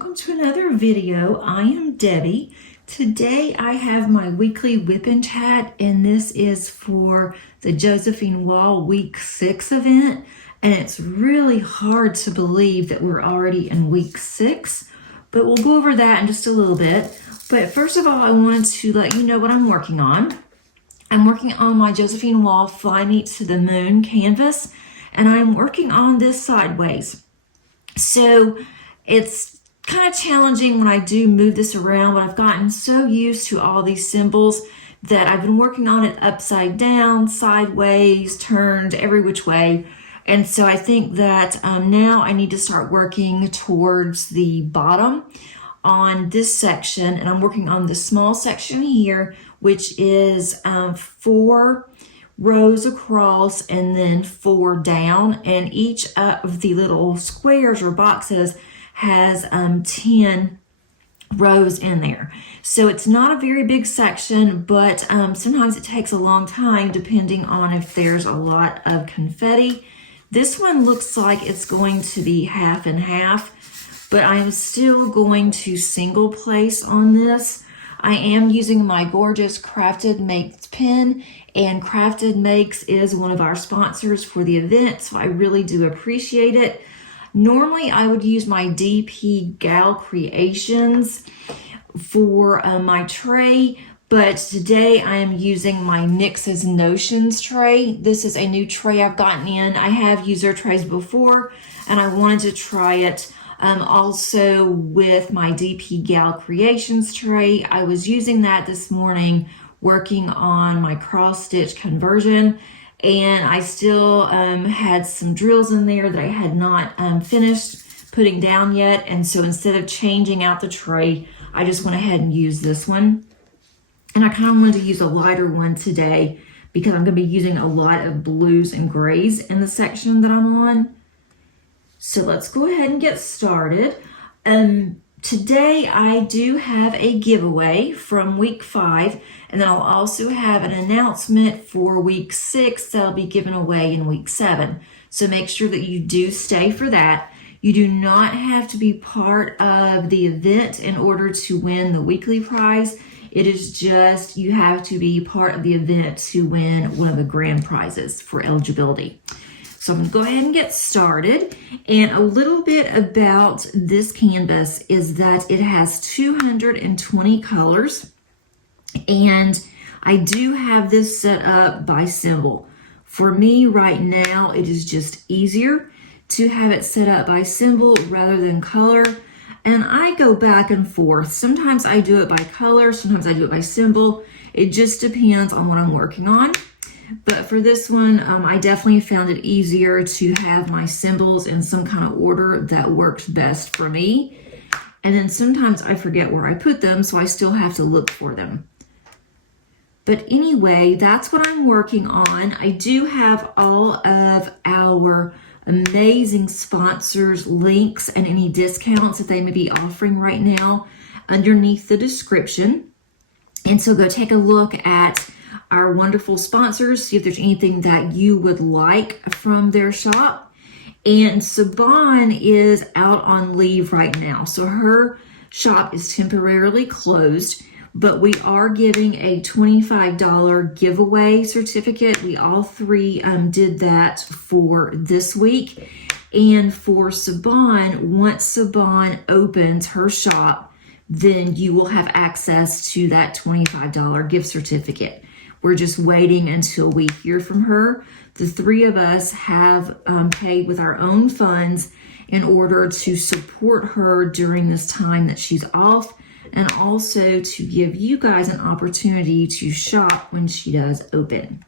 welcome to another video. I am Debbie. Today I have my weekly whip and chat, and this is for the Josephine Wall week 6 event, and it's really hard to believe that we're already in week 6, but we'll go over that in just a little bit. But first of all, I wanted to let you know what I'm working on. I'm working on my Josephine Wall Fly Me to the Moon canvas, and I'm working on this sideways. So it's kind of challenging when I do move this around, but I've gotten so used to all these symbols that I've been working on it upside down, sideways, turned every which way. And so I think that now I need to start working towards the bottom on this section, and I'm working on the small section here, which is 4 rows across and then 4 down, and each of the little squares or boxes has 10 rows in there. So it's not a very big section, but sometimes it takes a long time depending on if there's a lot of confetti. This one looks like it's going to be half and half, but I'm still going to single place on this. I am using my gorgeous CraftedMakes pen, and CraftedMakes is one of our sponsors for the event, so I really do appreciate it. Normally, I would use my DpGalCreations for my tray, but today I am using my NYX's Notions tray. This is a new tray I've gotten in. I have used their trays before, and I wanted to try it also with my DpGalCreations tray. I was using that this morning working on my cross stitch conversion, and I still had some drills in there that I had not finished putting down yet. And so instead of changing out the tray, I just went ahead and used this one. And I kind of wanted to use a lighter one today because I'm going to be using a lot of blues and grays in the section that I'm on. So let's go ahead and get started. Today I do have a giveaway from week 5, and then I'll also have an announcement for week 6 that'll be given away in week 7. So make sure that you do stay for that. You do not have to be part of the event in order to win the weekly prize. It is just you have to be part of the event to win one of the grand prizes for eligibility. So I'm going to go ahead and get started. And a little bit about this canvas is that it has 220 colors. And I do have this set up by symbol. For me right now, it is just easier to have it set up by symbol rather than color. And I go back and forth. Sometimes I do it by color, sometimes I do it by symbol. It just depends on what I'm working on. But for this one, I definitely found it easier to have my symbols in some kind of order that worked best for me. And then sometimes I forget where I put them, so I still have to look for them. But anyway, that's what I'm working on. I do have all of our amazing sponsors' links and any discounts that they may be offering right now underneath the description. And so go take a look at our wonderful sponsors, see if there's anything that you would like from their shop. And Siobhan is out on leave right now, so her shop is temporarily closed, but we are giving a $25 giveaway certificate. We all three did that for this week. And for Siobhan, once Siobhan opens her shop, then you will have access to that $25 gift certificate. We're just waiting until we hear from her. The 3 of us have paid with our own funds in order to support her during this time that she's off, and also to give you guys an opportunity to shop when she does open.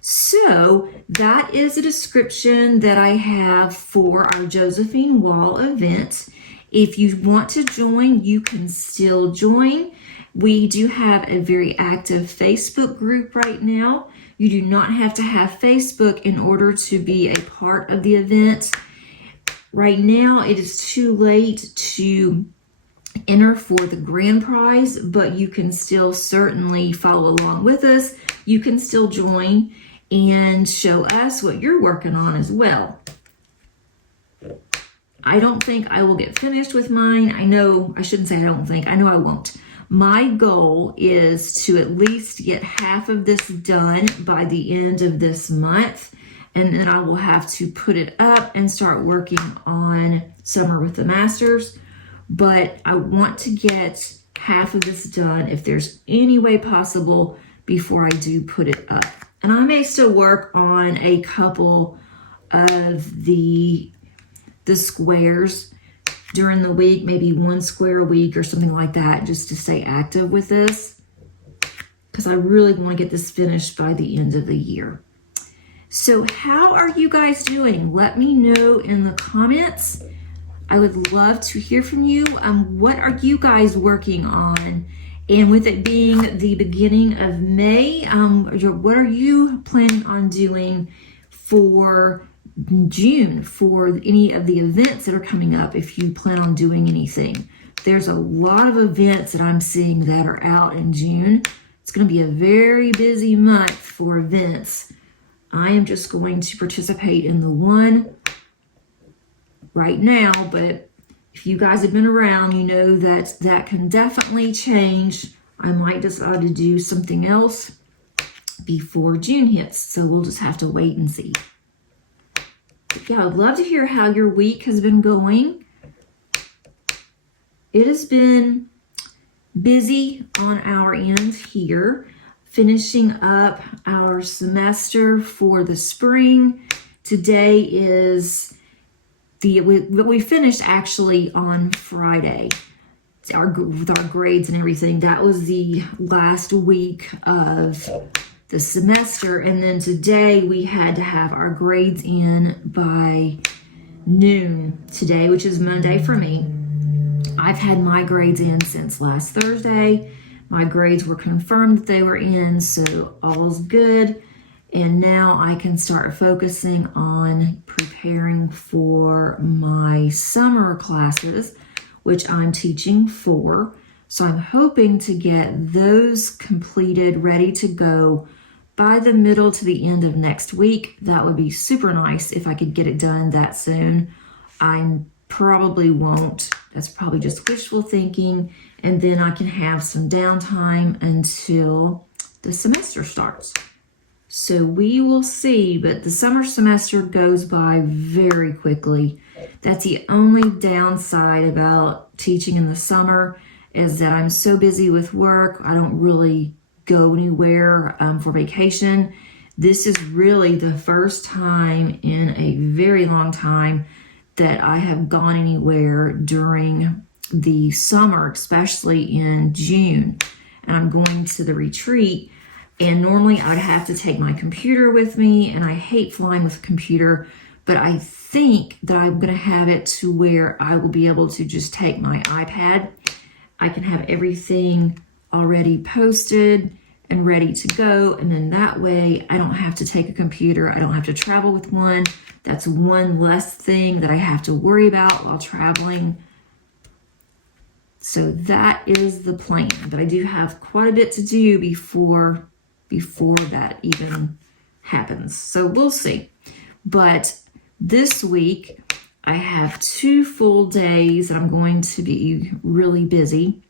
So that is a description that I have for our Josephine Wall event. If you want to join, you can still join. We do have a very active Facebook group right now. You do not have to have Facebook in order to be a part of the event. Right now, it is too late to enter for the grand prize, but you can still certainly follow along with us. You can still join and show us what you're working on as well. I don't think I will get finished with mine. I know, I shouldn't say I don't think, I know I won't. My goal is to at least get half of this done by the end of this month. And then I will have to put it up and start working on Summer with the Masters. But I want to get half of this done if there's any way possible before I do put it up. And I may still work on a couple of the squares during the week, maybe 1 square a week or something like that, just to stay active with this, because I really want to get this finished by the end of the year. So how are you guys doing? Let me know in the comments. I would love to hear from you. What are you guys working on? And with it being the beginning of May, what are you planning on doing for June, for any of the events that are coming up, if you plan on doing anything? There's a lot of events that I'm seeing that are out in June. It's going to be a very busy month for events. I am just going to participate in the one right now, but if you guys have been around, you know that that can definitely change. I might decide to do something else before June hits, so we'll just have to wait and see. But yeah, I'd love to hear how your week has been going. It has been busy on our end here, finishing up our semester for the spring. Today is we finished actually on Friday with our grades and everything. That was the last week of the semester, and then today we had to have our grades in by noon today, which is Monday for me. I've had my grades in since last Thursday. My grades were confirmed that they were in, so all's good. And now I can start focusing on preparing for my summer classes, which I'm teaching for. So I'm hoping to get those completed, ready to go by the middle to the end of next week. That would be super nice if I could get it done that soon. I probably won't. That's probably just wishful thinking. And then I can have some downtime until the semester starts. So we will see, but the summer semester goes by very quickly. That's the only downside about teaching in the summer, is that I'm so busy with work. I don't really go anywhere for vacation. This is really the first time in a very long time that I have gone anywhere during the summer, especially in June. And I'm going to the retreat. And normally I'd have to take my computer with me, and I hate flying with a computer, but I think that I'm going to have it to where I will be able to just take my iPad. I can have everything already posted and ready to go, and then that way I don't have to take a computer. I don't have to travel with one. That's one less thing that I have to worry about while traveling. So that is the plan, but I do have quite a bit to do before that even happens. So we'll see. But this week I have 2 full days that I'm going to be really busy.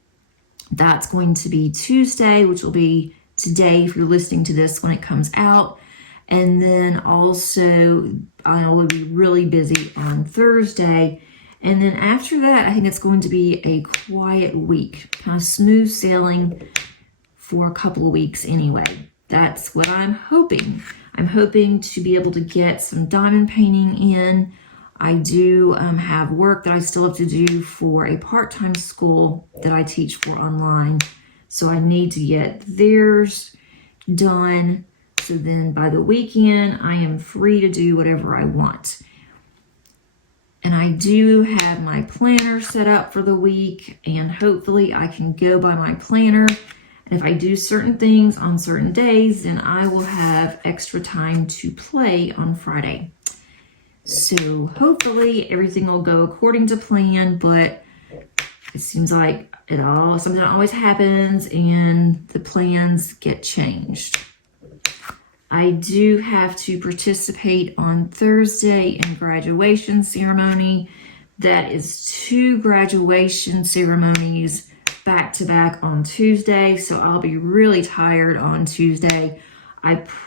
That's going to be Tuesday, which will be today if you're listening to this when it comes out. And then also I will be really busy on Thursday. And then after that, I think it's going to be a quiet week, kind of smooth sailing for a couple of weeks anyway. That's what I'm hoping. I'm hoping to be able to get some diamond painting in. I do have work that I still have to do for a part-time school that I teach for online. So I need to get theirs done. So then by the weekend, I am free to do whatever I want. And I do have my planner set up for the week, and hopefully I can go by my planner. And if I do certain things on certain days, then I will have extra time to play on Friday. So hopefully everything will go according to plan, but it seems like something always happens and the plans get changed. I do have to participate on Thursday in graduation ceremony, That is 2 graduation ceremonies back to back on Tuesday, so I'll be really tired on Tuesday.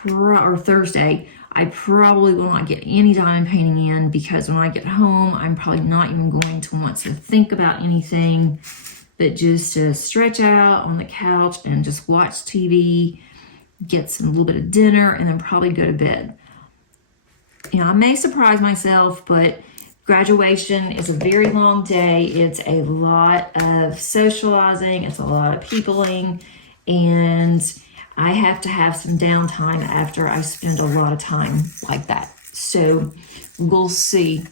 Or Thursday. I probably will not get any diamond painting in because when I get home, I'm probably not even going to want to think about anything, but just to stretch out on the couch and just watch TV, get a little bit of dinner, and then probably go to bed. You know, I may surprise myself, but graduation is a very long day. It's a lot of socializing. It's a lot of peopling, and I have to have some downtime after I spend a lot of time like that. So we'll see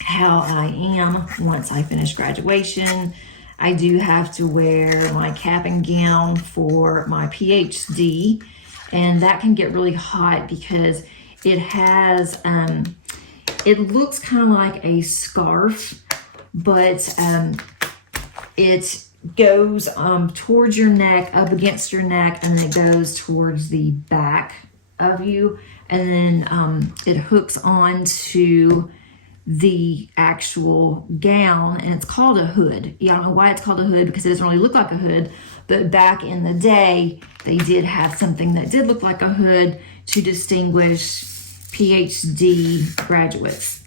how I am once I finish graduation. I do have to wear my cap and gown for my PhD, and that can get really hot because it has, it looks kind of like a scarf, but it goes towards your neck, up against your neck, and then it goes towards the back of you, and then it hooks onto the actual gown, and it's called a hood. Yeah, I don't know why it's called a hood because it doesn't really look like a hood, but back in the day, they did have something that did look like a hood to distinguish PhD graduates.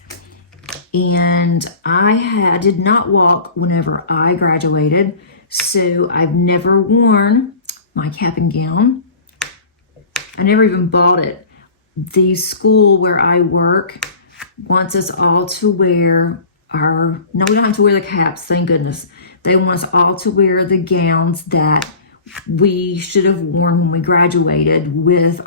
And I did not walk whenever I graduated, so I've never worn my cap and gown. I never even bought it. The school where I work wants us all to wear no, we don't have to wear the caps, thank goodness. They want us all to wear the gowns that we should have worn when we graduated with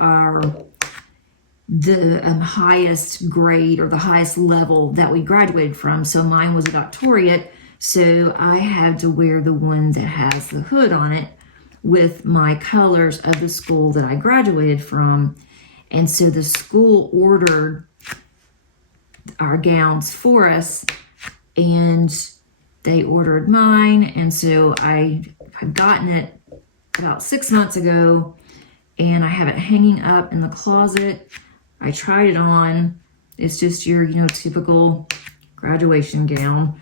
the highest grade or the highest level that we graduated from. So mine was a doctorate, so I had to wear the one that has the hood on it with my colors of the school that I graduated from. And so the school ordered our gowns for us, and they ordered mine, and so I had gotten it about 6 months ago, and I have it hanging up in the closet. I tried it on. It's just your, typical graduation gown,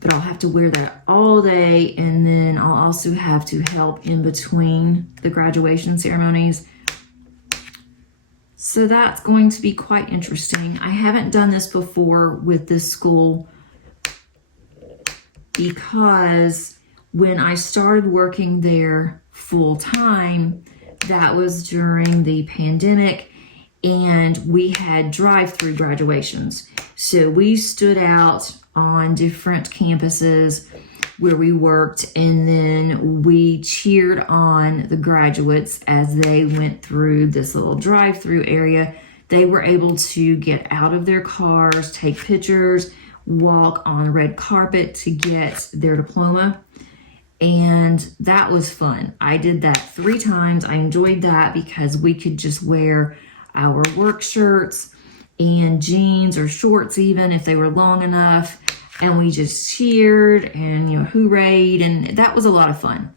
but I'll have to wear that all day, and then I'll also have to help in between the graduation ceremonies. So that's going to be quite interesting. I haven't done this before with this school because when I started working there full time, that was during the pandemic, and we had drive-through graduations. So we stood out on different campuses where we worked, and then we cheered on the graduates as they went through this little drive-through area. They were able to get out of their cars, take pictures, walk on the red carpet to get their diploma, and that was fun. I did that 3 times. I enjoyed that because we could just wear our work shirts and jeans or shorts even if they were long enough, and we just cheered and hoorayed, and that was a lot of fun.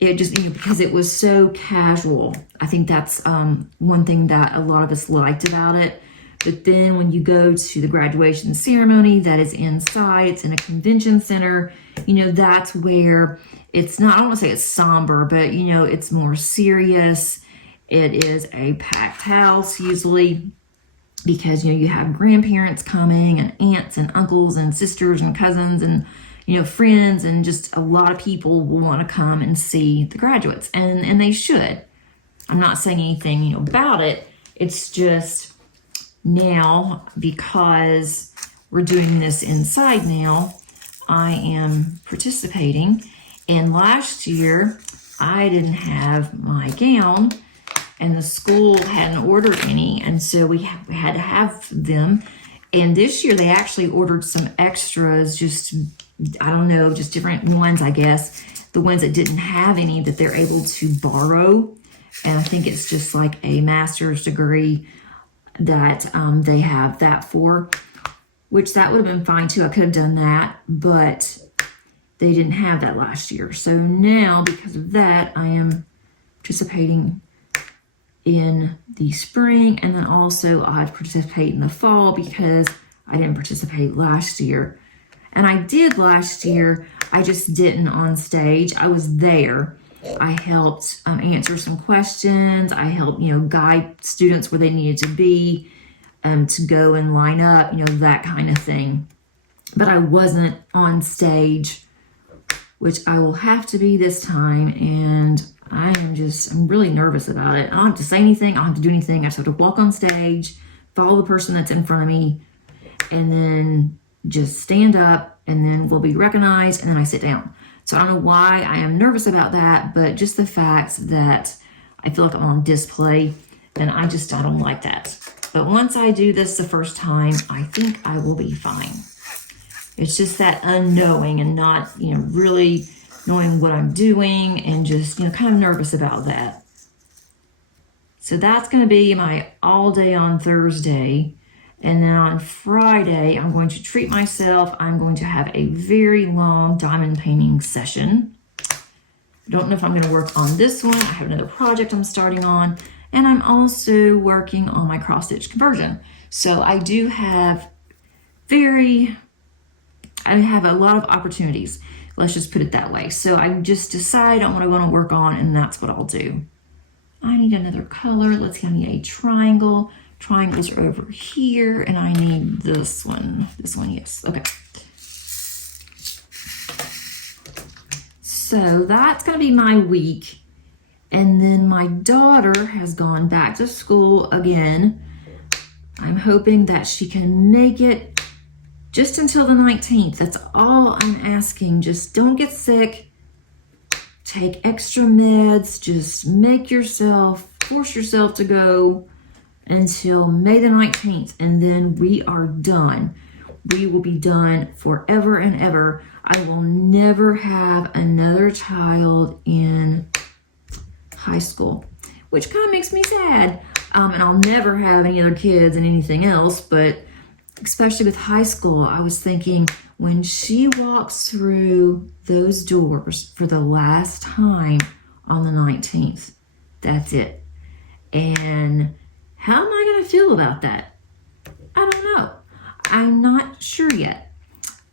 It just because it was so casual. I think that's one thing that a lot of us liked about it. But then when you go to the graduation ceremony that is inside, it's in a convention center, that's where it's not, I don't want to say it's somber, but it's more serious. It is a packed house usually, because you have grandparents coming, and aunts and uncles and sisters and cousins and friends, and just a lot of people will want to come and see the graduates, and they should. I'm not saying anything about it. It's just now, because we're doing this inside now, I am participating. And last year I didn't have my gown, and the school hadn't ordered any, and so we had to have them. And this year they actually ordered some extras, just different ones, I guess. The ones that didn't have any that they're able to borrow. And I think it's just like a master's degree that they have that for, which that would have been fine too. I could have done that, but they didn't have that last year. So now, because of that, I am participating in the spring, and then also I participate in the fall because I didn't participate last year. And I did last year, I just didn't on stage. I was there. I helped answer some questions. I helped, guide students where they needed to be, to go and line up, that kind of thing. But I wasn't on stage, which I will have to be this time. And I'm really nervous about it. I don't have to say anything. I don't have to do anything. I just have to walk on stage, follow the person that's in front of me, and then just stand up, and then we'll be recognized, and then I sit down. So I don't know why I am nervous about that, but just the fact that I feel like I'm on display, and I don't like that. But once I do this the first time, I think I will be fine. It's just that unknowing and not, really knowing what I'm doing, and just, kind of nervous about that. So that's going to be my all day on Thursday. And then on Friday, I'm going to treat myself. I'm going to have a very long diamond painting session. Don't know if I'm going to work on this one. I have another project I'm starting on. And I'm also working on my cross stitch conversion. So I do have a lot of opportunities. Let's just put it that way. So I just decide on what I want to work on, and that's what I'll do. I need another color. Let's see, I need a triangle. Triangles are over here, and I need this one. This one, yes. Okay. So that's going to be my week. And then my daughter has gone back to school again. I'm hoping that she can make it just until the 19th. That's all I'm asking. Just don't get sick. Take extra meds. Just force yourself to go until May the 19th, and then we are done. We will be done forever and ever. I will never have another child in high school, which kind of makes me sad. And I'll never have any other kids and anything else, but especially with high school, I was thinking, when she walks through those doors for the last time on the 19th, that's it. And how am I going to feel about that? I don't know. I'm not sure yet.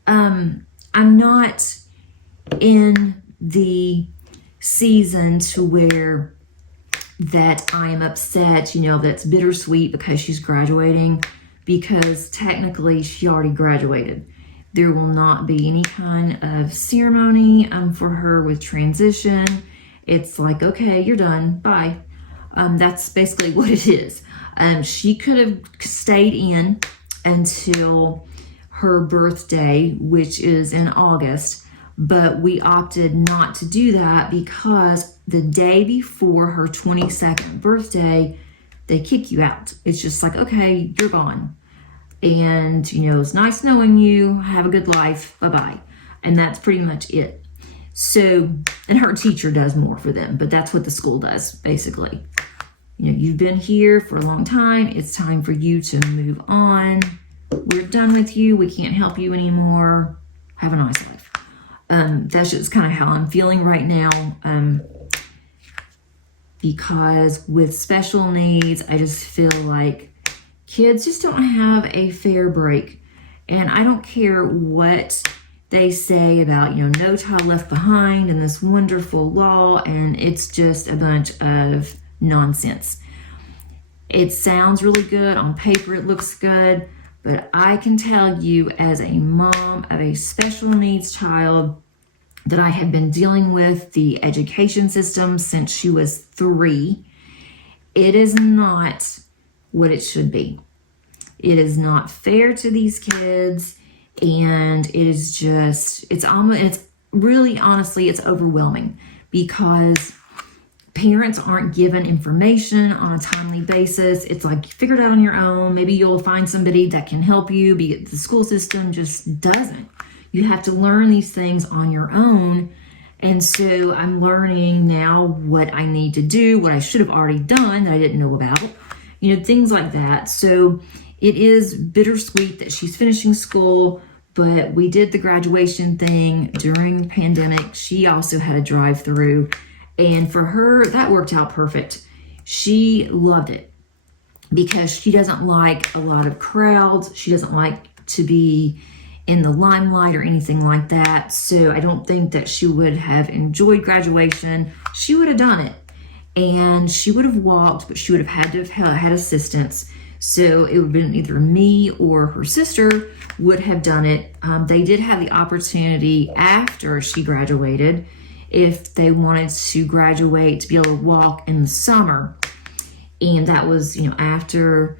I'm not in the season to where that I am upset, that's bittersweet because she's graduating, because technically she already graduated. There will not be any kind of ceremony for her with transition. It's like, okay, you're done, bye. That's basically what it is. She could have stayed in until her birthday, which is in August, but we opted not to do that because the day before her 22nd birthday, they kick you out. It's just like, okay, you're gone. And, it's nice knowing you. Have a good life. Bye-bye. And that's pretty much it. So, and her teacher does more for them, but that's what the school does, basically. You've been here for a long time. It's time for you to move on. We're done with you. We can't help you anymore. Have a nice life. That's just kind of how I'm feeling right now. Because with special needs, I just feel like kids just don't have a fair break. And I don't care what they say about, no child left behind and this wonderful law, and it's just a bunch of nonsense. It sounds really good. On paper, it looks good. But I can tell you, as a mom of a special needs child, that I have been dealing with the education system since she was 3. It is not what it should be. It is not fair to these kids, and it is just, it's really, honestly, it's overwhelming because parents aren't given information on a timely basis. It's like, figure it out on your own. Maybe you'll find somebody that can help you, but the school system just doesn't. You have to learn these things on your own. And so I'm learning now what I need to do, what I should have already done that I didn't know about, things like that. So it is bittersweet that she's finishing school, but we did the graduation thing during the pandemic. She also had a drive-through, and for her, that worked out perfect. She loved it because she doesn't like a lot of crowds. She doesn't like to be in the limelight or anything like that. So I don't think that she would have enjoyed graduation. She would have done it and she would have walked, but she would have had to have had assistance. So it would have been either me or her sister would have done it. They did have the opportunity after she graduated, if they wanted to graduate, to be able to walk in the summer. And that was, after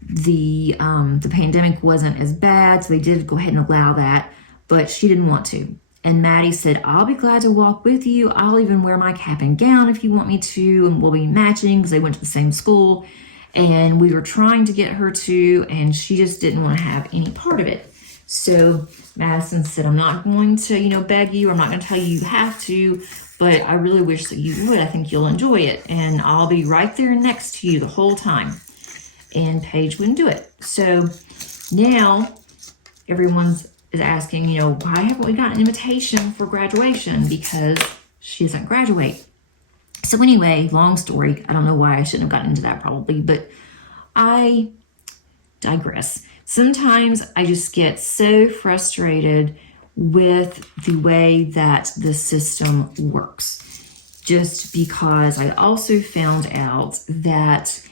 the pandemic wasn't as bad, so they did go ahead and allow that, but she didn't want to. And Maddie said, I'll be glad to walk with you. I'll even wear my cap and gown if you want me to, and we'll be matching because they went to the same school. And we were trying to get her to, and she just didn't want to have any part of it. So Madison said, I'm not going to, beg you. I'm not going to tell you you have to, but I really wish that you would. I think you'll enjoy it. And I'll be right there next to you the whole time. And Paige wouldn't do it. So now everyone's is asking, why haven't we got an invitation for graduation? Because she doesn't graduate. So anyway, long story. I don't know why I shouldn't have gotten into that probably, but I digress. Sometimes I just get so frustrated with the way that the system works. Just because I also found out that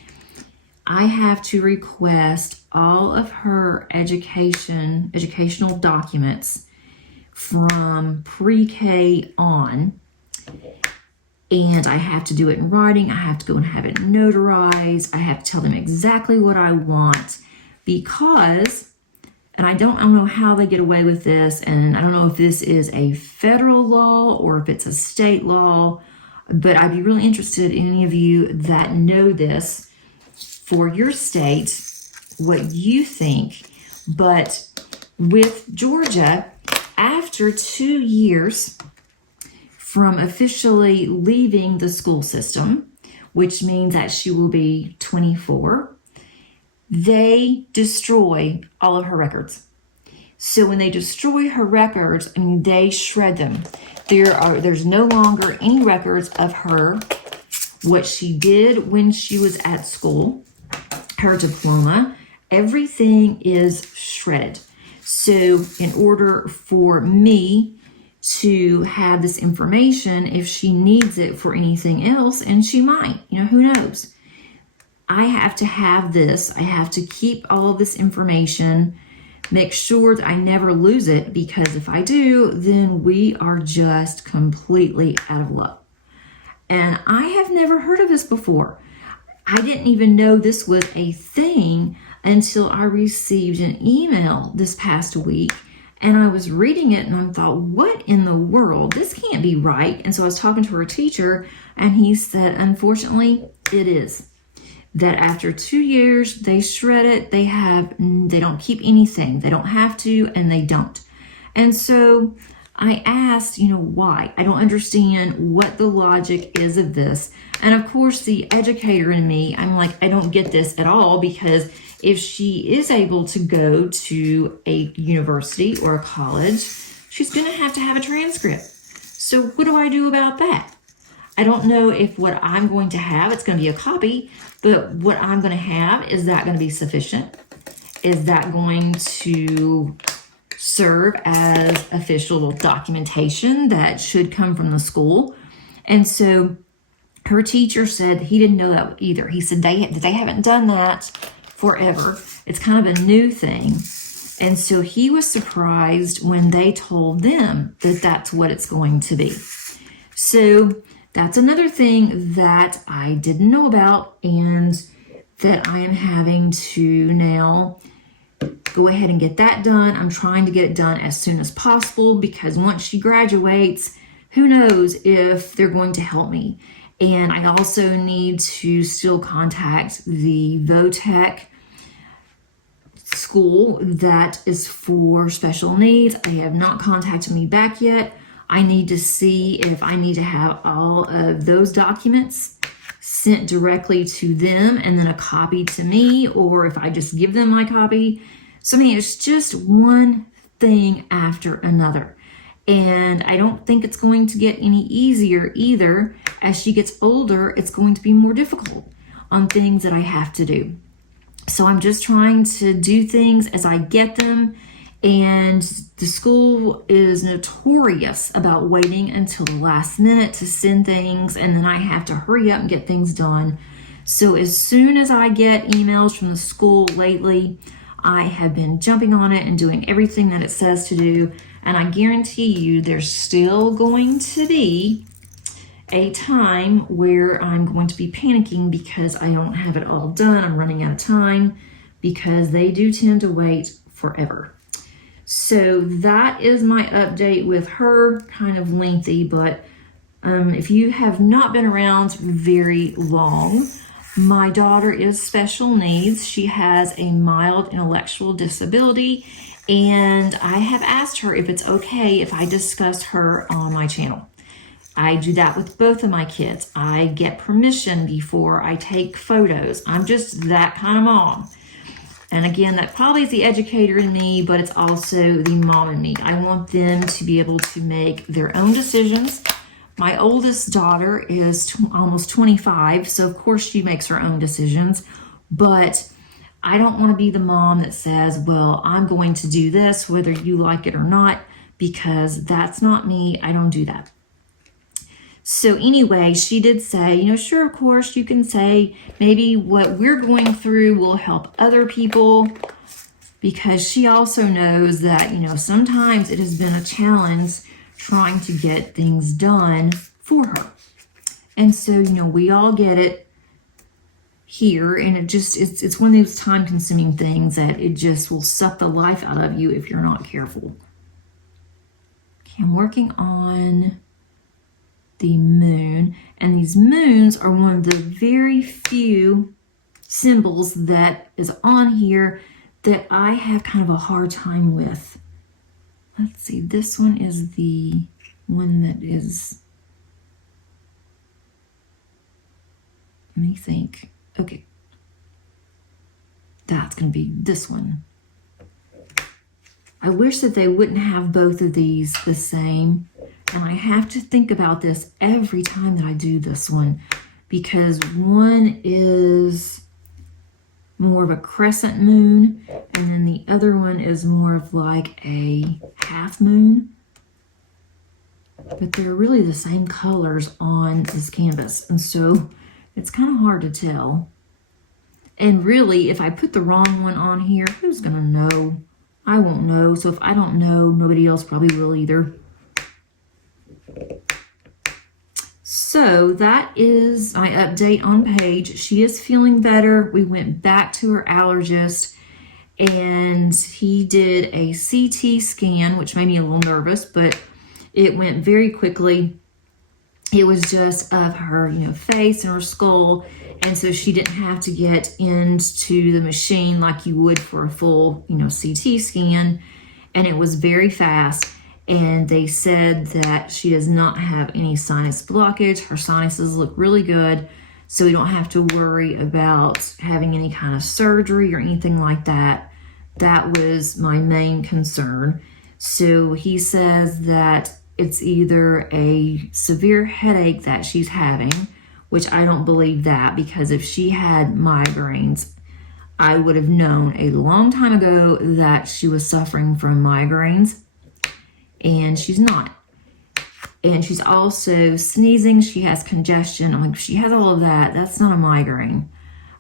I have to request all of her educational documents from pre-K on, and I have to do it in writing. I have to go and have it notarized. I have to tell them exactly what I want because, and I don't know how they get away with this, and I don't know if this is a federal law or if it's a state law, but I'd be really interested in any of you that know this for your state, what you think. But with Georgia, after 2 years from officially leaving the school system, which means that she will be 24, they destroy all of her records. So when they destroy her records, they shred them. There's no longer any records of her, what she did when she was at school, her diploma, everything is shredded. So in order for me to have this information, if she needs it for anything else, and she might, who knows? I have to have this. I have to keep all of this information, make sure that I never lose it, because if I do, then we are just completely out of luck. And I have never heard of this before. I didn't even know this was a thing until I received an email this past week, and I was reading it and I thought, what in the world? This can't be right. And so I was talking to her teacher, and he said, unfortunately, it is. That after 2 years, they shred it. They don't keep anything. They don't have to, and they don't. And so I asked, why? I don't understand what the logic is of this. And of course, the educator in me, I'm like, I don't get this at all, because if she is able to go to a university or a college, she's going to have a transcript. So what do I do about that? I don't know if what I'm going to have, it's going to be a copy, but what I'm going to have, is that going to be sufficient? Is that going to serve as official documentation that should come from the school? And so her teacher said he didn't know that either. He said they haven't done that forever. It's kind of a new thing. And so he was surprised when they told them that that's what it's going to be. So that's another thing that I didn't know about, and that I am having to now go ahead and get that done. I'm trying to get it done as soon as possible, because once she graduates, who knows if they're going to help me. And I also need to still contact the VOTEC school that is for special needs. They have not contacted me back yet. I need to see if I need to have all of those documents sent directly to them and then a copy to me, or if I just give them my copy. So it's just one thing after another. And I don't think it's going to get any easier either. As she gets older, it's going to be more difficult on things that I have to do. So I'm just trying to do things as I get them. And the school is notorious about waiting until the last minute to send things, and then I have to hurry up and get things done. So as soon as I get emails from the school lately, I have been jumping on it and doing everything that it says to do. And I guarantee you there's still going to be a time where I'm going to be panicking because I don't have it all done. I'm running out of time because they do tend to wait forever. So that is my update with her, kind of lengthy, but if you have not been around very long, my daughter is special needs. She has a mild intellectual disability, and I have asked her if it's okay if I discuss her on my channel. I do that with both of my kids. I get permission before I take photos. I'm just that kind of mom. And again, that probably is the educator in me, but it's also the mom in me. I want them to be able to make their own decisions. My oldest daughter is almost 25, so of course she makes her own decisions, but I don't want to be the mom that says, well, I'm going to do this whether you like it or not, because that's not me. I don't do that. So anyway, she did say, sure, of course, you can say maybe what we're going through will help other people, because she also knows that, sometimes it has been a challenge trying to get things done for her. And so, we all get it here, and it's one of those time-consuming things that it just will suck the life out of you if you're not careful. Okay, I'm working on the moon, and these moons are one of the very few symbols that is on here that I have kind of a hard time with. Let's see, this one is the one that is, let me think. Okay, that's going to be this one. I wish that they wouldn't have both of these the same. And I have to think about this every time that I do this one, because one is more of a crescent moon, and then the other one is more of like a half moon. But they're really the same colors on this canvas, and so it's kind of hard to tell. And really, if I put the wrong one on here, who's gonna know? I won't know. So if I don't know, nobody else probably will either. So that is my update on Paige. She is feeling better. We went back to her allergist, and he did a CT scan, which made me a little nervous, but it went very quickly. It was just of her, face and her skull, and so she didn't have to get into the machine like you would for a full, CT scan, and it was very fast. And they said that she does not have any sinus blockage. Her sinuses look really good, so we don't have to worry about having any kind of surgery or anything like that. That was my main concern. So he says that it's either a severe headache that she's having, which I don't believe that, because if she had migraines, I would have known a long time ago that she was suffering from migraines. And she's not. And she's also sneezing. She has congestion. I'm like, if she has all of that, that's not a migraine.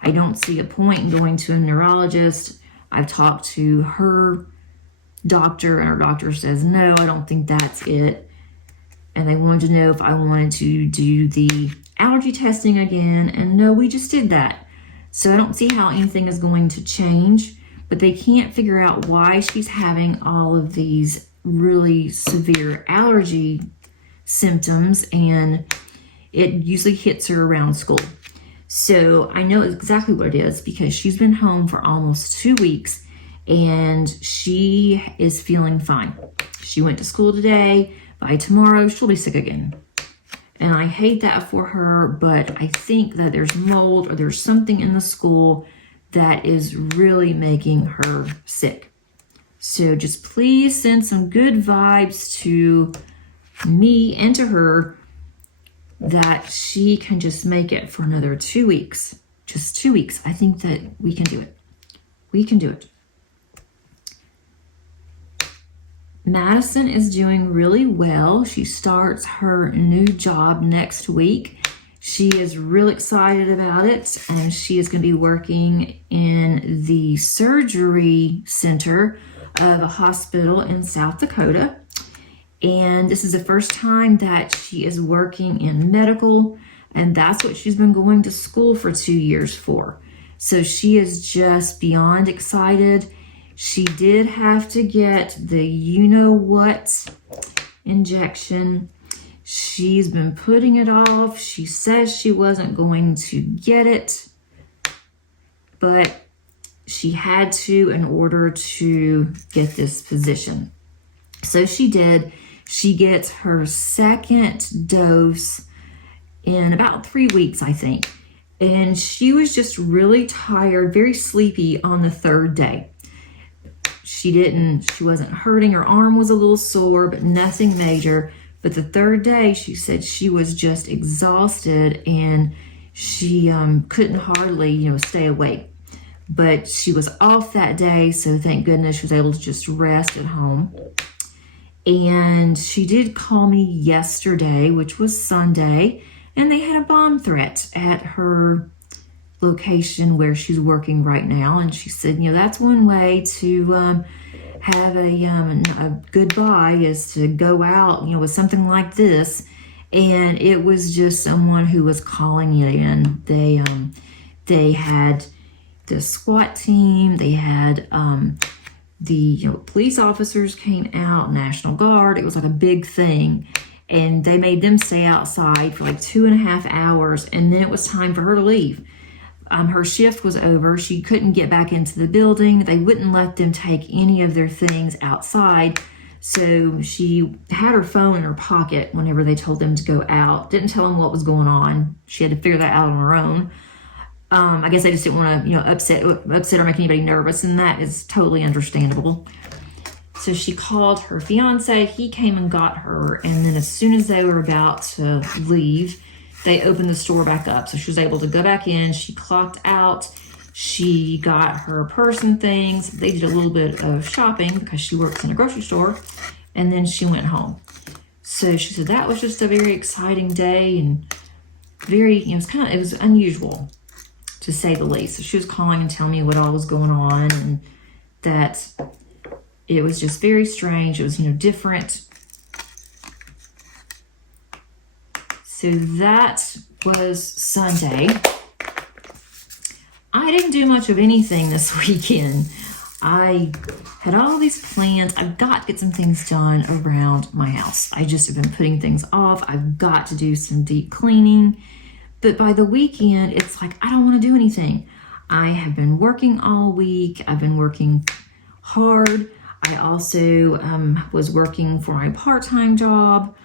I don't see a point in going to a neurologist. I've talked to her doctor, and her doctor says, no, I don't think that's it. And they wanted to know if I wanted to do the allergy testing again. And no, we just did that. So I don't see how anything is going to change. But they can't figure out why she's having all of these really severe allergy symptoms, and it usually hits her around school. So I know exactly what it is, because she's been home for almost 2 weeks and she is feeling fine. She went to school today. By tomorrow, she'll be sick again. And I hate that for her, but I think that there's mold or there's something in the school that is really making her sick. So just please send some good vibes to me and to her that she can just make it for another 2 weeks. Just 2 weeks. I think that we can do it. We can do it. Madison is doing really well. She starts her new job next week. She is really excited about it, and she is going to be working in the surgery center of a hospital in South Dakota. And this is the first time that she is working in medical, and that's what she's been going to school for 2 years for. So she is just beyond excited. She did have to get the you-know-what injection. She's been putting it off. She says she wasn't going to get it, but she had to in order to get this position. So she did. She gets her second dose in about 3 weeks, I think. And she was just really tired, very sleepy on the third day. She wasn't hurting. Her arm was a little sore, but nothing major. But the third day, she said she was just exhausted and she couldn't hardly, stay awake. But she was off that day, so thank goodness she was able to just rest at home. And she did call me yesterday, which was Sunday, and they had a bomb threat at her location where she's working right now. And she said, that's one way to have a goodbye is to go out, with something like this. And it was just someone who was calling it in. They had the SWAT team, they had the police officers came out, National Guard. It was like a big thing. And they made them stay outside for like 2.5 hours. And then it was time for her to leave. Her shift was over. She couldn't get back into the building. They wouldn't let them take any of their things outside. So she had her phone in her pocket whenever they told them to go out. Didn't tell them what was going on. She had to figure that out on her own. I guess they just didn't want to, upset or make anybody nervous, and that is totally understandable. So she called her fiance. He came and got her, and then as soon as they were about to leave, they opened the store back up. So she was able to go back in. She clocked out. She got her purse and things. They did a little bit of shopping because she works in a grocery store, and then she went home. So she said that was just a very exciting day and very, it was unusual, to say the least. So she was calling and telling me what all was going on, and that it was just very strange. It was, different. So that was Sunday. I didn't do much of anything this weekend. I had all these plans. I've got to get some things done around my house. I just have been putting things off. I've got to do some deep cleaning. But by the weekend, it's like, I don't want to do anything. I have been working all week. I've been working hard. I also was working for my part-time job.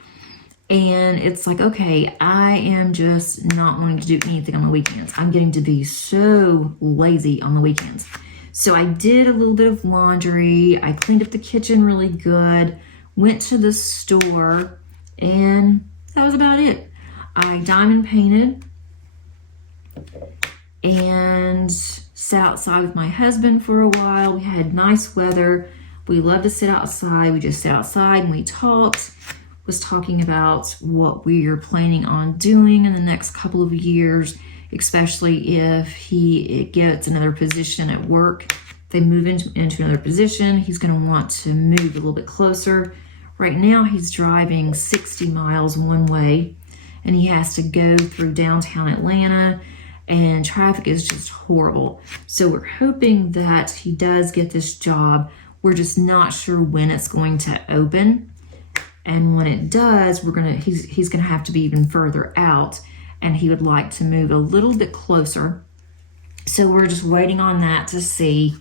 And it's like, okay, I am just not wanting to do anything on the weekends. I'm getting to be so lazy on the weekends. So I did a little bit of laundry. I cleaned up the kitchen really good. Went to the store. And that was about it. I diamond painted and sat outside with my husband for a while. We had nice weather. We love to sit outside. We just sit outside and we talked. Was talking about what we are planning on doing in the next couple of years, especially if he gets another position at work. They move into another position. He's going to want to move a little bit closer. Right now he's driving 60 miles one way, and he has to go through downtown Atlanta, and traffic is just horrible. So we're hoping that he does get this job. We're just not sure when it's going to open. And when it does, he's gonna have to be even further out, and he would like to move a little bit closer. So we're just waiting on that to see.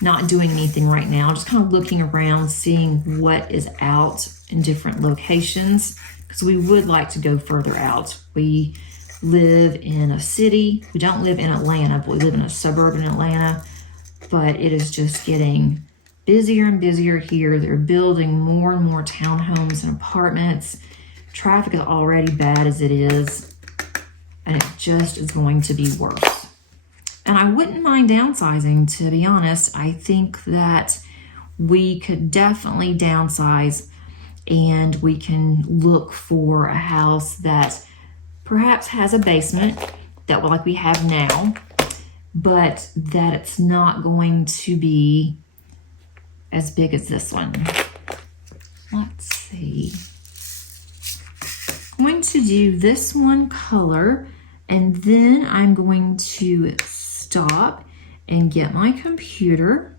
Not doing anything right now, just kind of looking around, seeing what is out in different locations, because we would like to go further out. We live in a city. We don't live in Atlanta, but we live in a suburb in Atlanta. But it is just getting busier and busier here. They're building more and more townhomes and apartments. Traffic is already bad as it is, and it just is going to be worse. and I wouldn't mind downsizing, to be honest. I think that we could definitely downsize, and we can look for a house that perhaps has a basement that like we have now, but that it's not going to be as big as this one. Let's see. I'm going to do this one color, and then I'm going to stop and get my computer,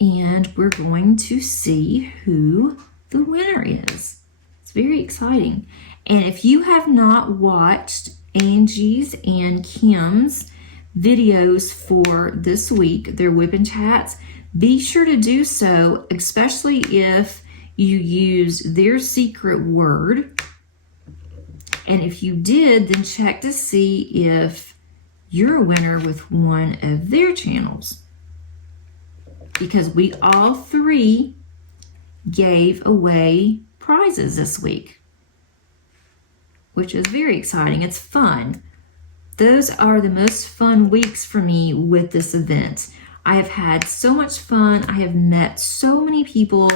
and we're going to see who the winner is. It's very exciting. And if you have not watched Angie's and Kim's videos for this week, their whip and chats, be sure to do so, especially if you use their secret word. And if you did, then check to see if you're a winner with one of their channels, because we all three gave away prizes this week, which is very exciting. It's fun. Those are the most fun weeks for me with this event. I have had so much fun. I have met so many people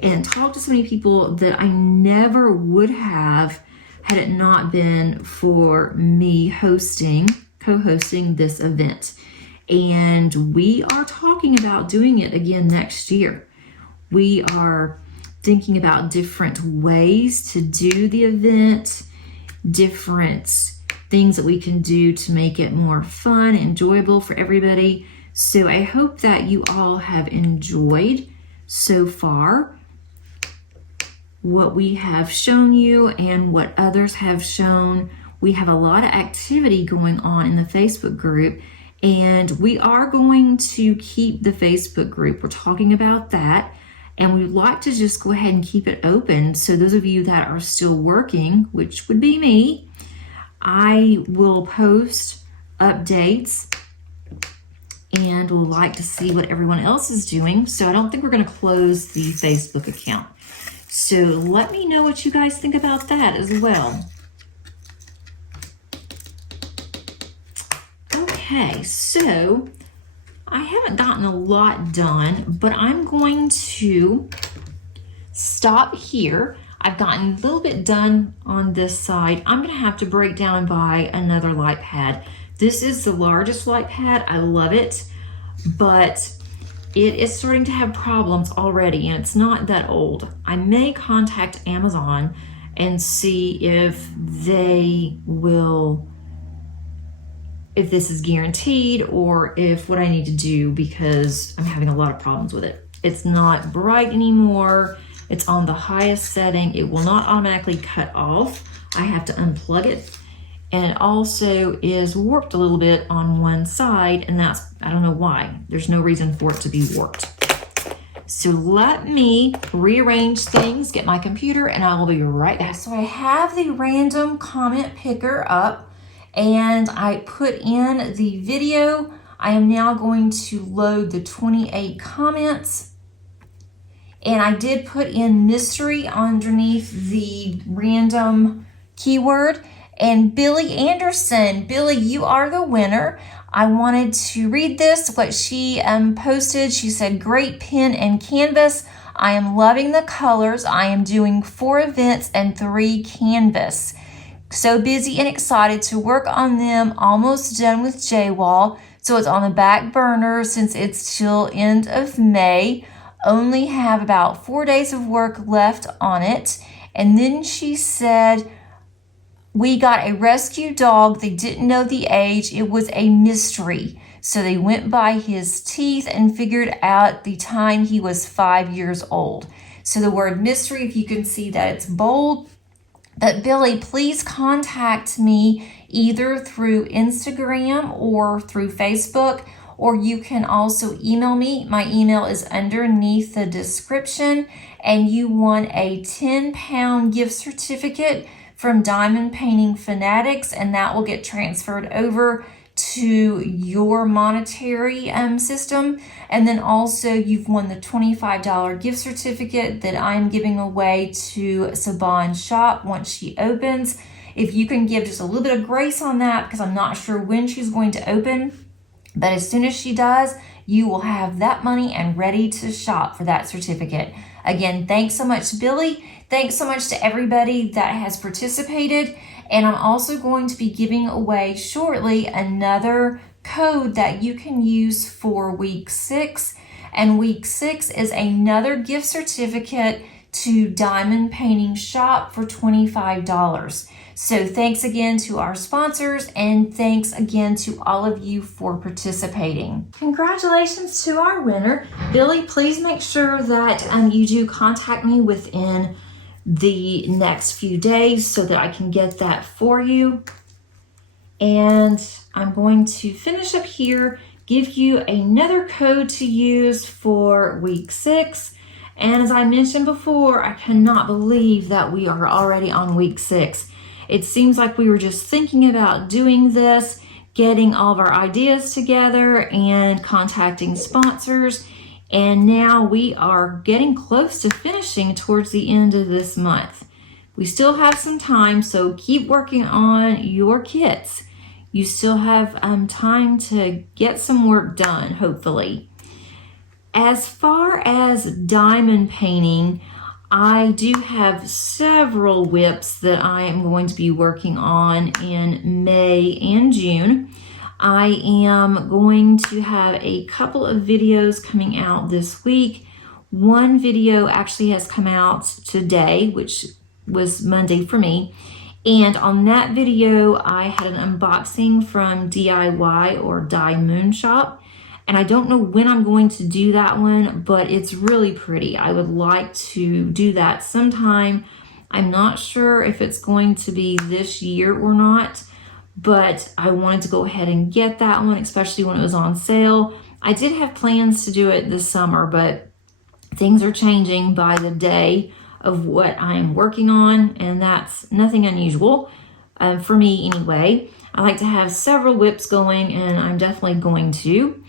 and talked to so many people that I never would have had it not been for me co-hosting this event. And we are talking about doing it again next year. We are thinking about different ways to do the event, different things that we can do to make it more fun, enjoyable for everybody. So I hope that you all have enjoyed so far what we have shown you and what others have shown. We have a lot of activity going on in the Facebook group, and we are going to keep the Facebook group. We're talking about that, and we'd like to just go ahead and keep it open. So those of you that are still working, which would be me, I will post updates and would like to see what everyone else is doing. So I don't think we're going to close the Facebook account. So let me know what you guys think about that as well. Okay, so I haven't gotten a lot done, but I'm going to stop here. I've gotten a little bit done on this side. I'm going to have to break down and buy another light pad. This is the largest light pad. I love it, but it is starting to have problems already, and it's not that old. I may contact Amazon and see if they will, if this is guaranteed or if what I need to do, because I'm having a lot of problems with it. It's not bright anymore. It's on the highest setting. It will not automatically cut off. I have to unplug it. And it also is warped a little bit on one side, and that's, I don't know why. There's no reason for it to be warped. So let me rearrange things, get my computer, and I will be right back. So I have the random comment picker up, and I put in the video. I am now going to load the 28 comments. And I did put in mystery underneath the random keyword. And Billy Anderson, Billy, you are the winner. I wanted to read this, what she posted. She said, great pen and canvas. I am loving the colors. I am doing 4 events and 3 canvas. So busy and excited to work on them. Almost done with J-Wall. So it's on the back burner since it's till end of May. Only have about 4 days of work left on it. And then she said, we got a rescue dog. They didn't know the age. It was a mystery. So they went by his teeth and figured out the time he was 5 years old. So the word mystery, if you can see that it's bold. But Billy, please contact me either through Instagram or through Facebook, or you can also email me. My email is underneath the description, and you won a 10-pound gift certificate from Diamond Painting Fanatics, and that will get transferred over to your monetary system. And then also you've won the $25 gift certificate that I'm giving away to Siobhan's shop once she opens. if you can give just a little bit of grace on that, because I'm not sure when she's going to open, but as soon as she does, you will have that money and ready to shop for that certificate. Again, thanks so much, Billy. Thanks so much to everybody that has participated. And I'm also going to be giving away shortly another code that you can use for week 6. And week 6 is another gift certificate to Diamond Painting Shop for $25. So thanks again to our sponsors, and thanks again to all of you for participating. Congratulations to our winner. Billy, please make sure that you do contact me within the next few days so that I can get that for you. And I'm going to finish up here, give you another code to use for week 6. And as I mentioned before, I cannot believe that we are already on week 6. It seems like we were just thinking about doing this, getting all of our ideas together and contacting sponsors. And now we are getting close to finishing towards the end of this month. We still have some time, so keep working on your kits. You still have time to get some work done, hopefully. As far as diamond painting, I do have several whips that I am going to be working on in May and June. I am going to have a couple of videos coming out this week. One video actually has come out today, which was Monday for me. And on that video, I had an unboxing from DIY or Die Moon Shop. And I don't know when I'm going to do that one, but it's really pretty. I would like to do that sometime. I'm not sure if it's going to be this year or not, but I wanted to go ahead and get that one, especially when it was on sale. I did have plans to do it this summer, but things are changing by the day of what I am working on, and that's nothing unusual for me anyway. I like to have several whips going, and I'm definitely going to.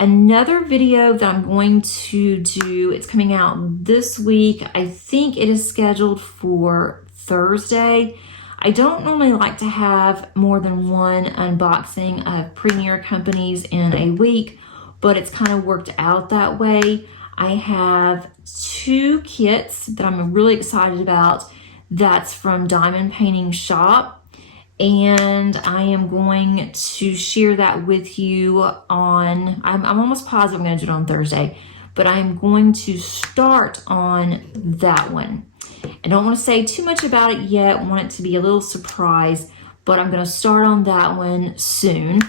Another video that I'm going to do, it's coming out this week. I think it is scheduled for Thursday. I don't normally like to have more than one unboxing of premier companies in a week, but it's kind of worked out that way. I have 2 kits that I'm really excited about. That's from Diamond Painting Shop. And I am going to share that with you on, I'm almost positive I'm going to do it on Thursday, but I'm going to start on that one. I don't want to say too much about it yet. I want it to be a little surprise, but I'm going to start on that one soon.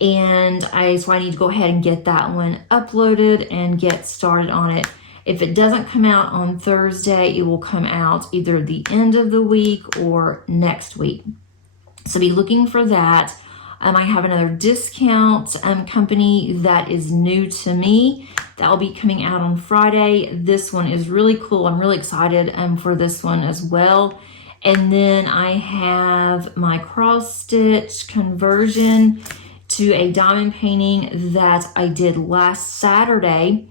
And so I need to go ahead and get that one uploaded and get started on it. If it doesn't come out on Thursday, it will come out either the end of the week or next week. So be looking for that. I have another discount company that is new to me that will be coming out on Friday. This one is really cool. I'm really excited for this one as well. And then I have my cross stitch conversion to a diamond painting that I did last Saturday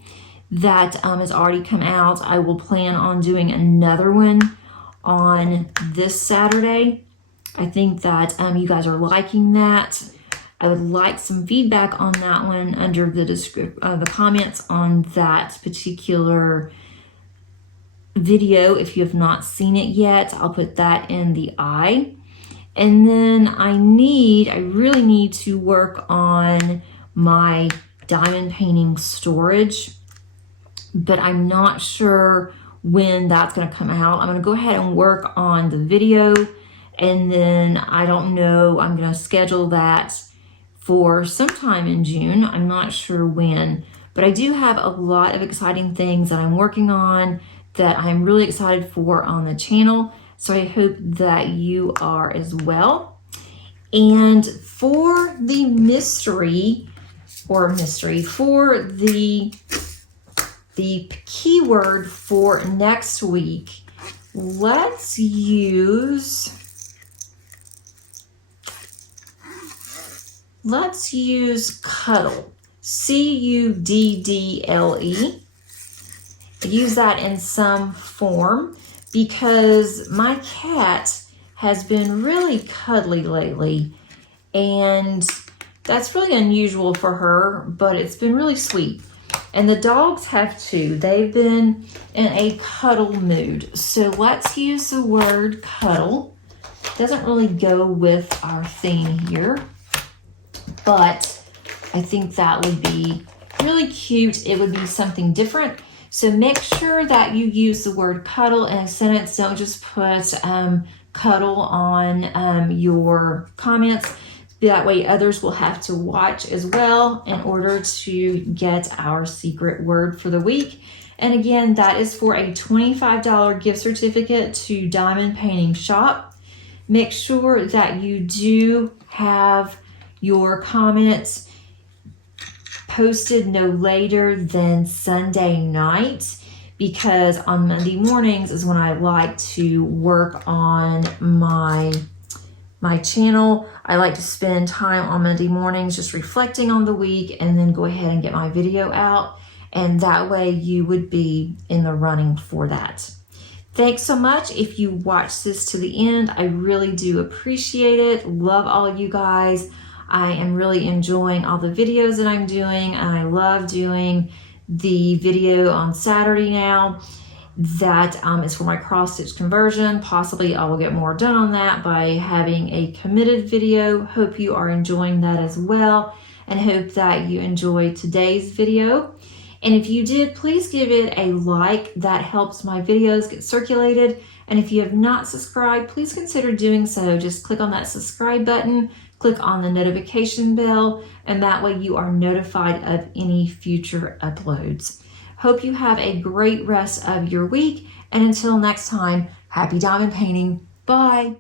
that has already come out. I will plan on doing another one on this Saturday. I think that you guys are liking that. I would like some feedback on that one under the comments on that particular video. If you have not seen it yet, I'll put that in the eye. And then I really need to work on my diamond painting storage, but I'm not sure when that's going to come out. I'm going to go ahead and work on the video. And then I don't know, I'm going to schedule that for sometime in June. I'm not sure when, but I do have a lot of exciting things that I'm working on that I'm really excited for on the channel. So I hope that you are as well. And for the for the keyword for next week, let's use cuddle, C-U-D-D-L-E. Use that in some form because my cat has been really cuddly lately, and that's really unusual for her, but it's been really sweet. And the dogs have too. They've been in a cuddle mood. So let's use the word cuddle. Doesn't really go with our theme here, but I think that would be really cute. It would be something different. So make sure that you use the word cuddle in a sentence. Don't just put cuddle on your comments. That way others will have to watch as well in order to get our secret word for the week. And again, that is for a $25 gift certificate to Diamond Painting Shop. Make sure that you do have your comments posted no later than Sunday night, because on Monday mornings is when I like to work on my channel. I like to spend time on Monday mornings just reflecting on the week and then go ahead and get my video out. And that way you would be in the running for that. Thanks so much if you watched this to the end. I really do appreciate it. Love all of you guys. I am really enjoying all the videos that I'm doing, and I love doing the video on Saturday now. That is for my cross stitch conversion. Possibly I will get more done on that by having a committed video. Hope you are enjoying that as well, and hope that you enjoyed today's video. And if you did, please give it a like. That helps my videos get circulated. And if you have not subscribed, please consider doing so. Just click on that subscribe button, click on the notification bell, and that way you are notified of any future uploads. Hope you have a great rest of your week, and until next time, happy diamond painting. Bye.